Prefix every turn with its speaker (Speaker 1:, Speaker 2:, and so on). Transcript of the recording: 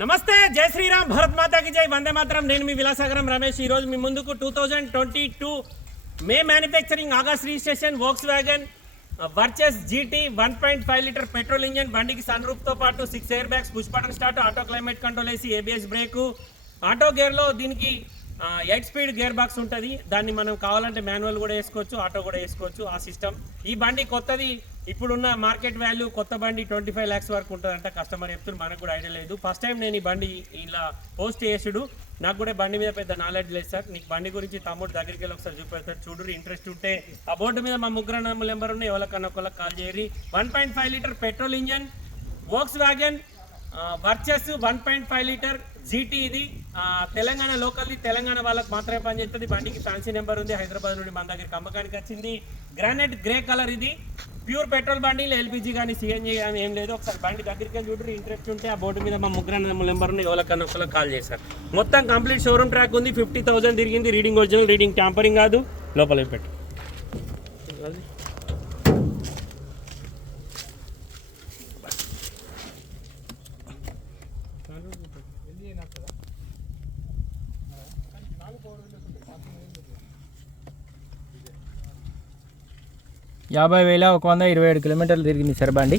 Speaker 1: నమస్తే జై శ్రీరామ్ భరత్ మాతాకి జై. వందే మాత్రం. నేను మీ విలాసాగరం రమేష్. ఈరోజు మీ ముందుకు two thousand twenty two May manufacturing August registration Volkswagen Virtus GT one point five litre petrol engine బండికి సన్ రూఫ్తో పాటు six airbags push button start auto climate control వేసి ఏబిఎస్ బ్రేకు ఆటో గేర్లో దీనికి ఎయిట్ స్పీడ్ గేర్ బాక్స్ ఉంటుంది. దాన్ని మనం కావాలంటే మాన్యువల్ కూడా వేసుకోవచ్చు ఆటో కూడా వేసుకోవచ్చు ఆ సిస్టమ్. ఈ బండి కొత్తది. ఇప్పుడున్న మార్కెట్ వాల్యూ కొత్త బండి ట్వంటీ ఫైవ్ ల్యాక్స్ వరకు ఉంటుందంట. కస్టమర్ చెప్తున్నారు మనకు కూడా ఐడియా లేదు. ఫస్ట్ టైం నేను ఈ బండి ఇలా పోస్ట్ చేసుడు నాకు కూడా బండి మీద పెద్ద నాలెడ్జ్ లేదు సార్. నీకు బండి గురించి తమ్ముడు దగ్గరికి వెళ్ళి ఒకసారి చూపెడతారు చూడు ఇంట్రెస్ట్ ఉంటే ఆ బోర్డు మీద మా ముగ్గురు నెంబర్ ఉన్నాయి ఎవరికన్నా ఒకళ్ళకి call చేయరి one point five litre petrol engine Volkswagen Virtus one point five litre GT ఇది. తెలంగాణ లోకల్ది తెలంగాణ వాళ్ళకి మాత్రమే పనిచేస్తుంది. బండికి ఫ్యాన్సీ నెంబర్ ఉంది. హైదరాబాద్ నుండి మన దగ్గరికి అమ్మకానికి వచ్చింది. గ్రానైట్ గ్రే కలర్ ఇది. ప్యూర్ పెట్రోల్ బండి ఎల్పిజి కానీ సిఎన్జి కానీ ఏం లేదు. ఒకసారి బండి దగ్గరికి చూడరు ఇంట్రెస్ట్ ఉంటే ఆ బోర్డు మీద మా ముగ్గురు నెంబర్ ఉంది ఎవరికన్నా ఒకసారి కాల్ చేశారు. మొత్తం కంప్లీట్ షోరూమ్ ట్రాక్ ఉంది. ఫిఫ్టీ థౌసండ్ తిరిగింది. రీడింగ్ ఒరిజినల్ రీడింగ్ ట్యాంపరింగ్ కాదు. లోపల పెట్టు.
Speaker 2: యాభై వేల ఒక వంద ఇరవై ఏడు కిలోమీటర్లు తిరిగింది సార్ బండి.